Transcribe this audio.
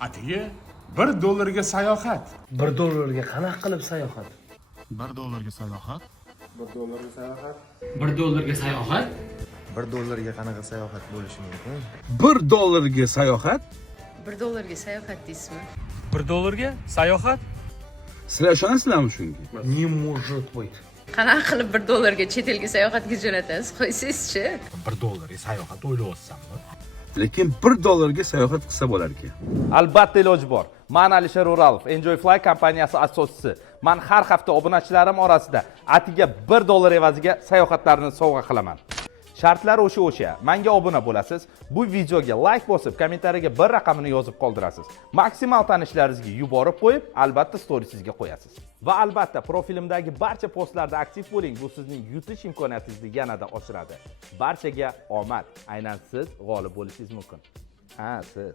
Atigi $1 sayohat. $1 qanaqa qilib sayohat? $1 sayohat. $1 sayohat. $1 sayohat? $1 qanaqa sayohat bo'lishi mumkin? $1 sayohat? $1 sayohat deysizmi? $1 sayohat? Sizlar ishonasizlarmi shunga? Не может быть. Qanaqa qilib $1 chet elga sayohatga jo'natasiz? Qo'ysangizchi. $1 sayohat o'ylayapsanmi? Lekin $1 sayohat qilsa bo'lar ekan. Albatta iloji bor. Men Alisher O'ralov, Enjoyfly kompaniyasi asoschisi. Men har hafta obunachilarim orasida atiga $1 evaziga sayohatlarni sovg'a qilaman. Shartlar o'sha. Menga obuna bo'lasiz. Bu videoga like bosib, kommentariyaga bir raqamini yozib qoldirasiz. Maksimal tanishlaringizga yuborib qo'yib, albatta storiesizga qo'yasiz. Va albatta profilimdagi barcha postlarda aktiv bo'ling. Bu sizning yutish imkoniyatingizni yanada oshiradi. Barchaga omad. Aynan siz g'olib bo'lishingiz mumkin. Ha, siz.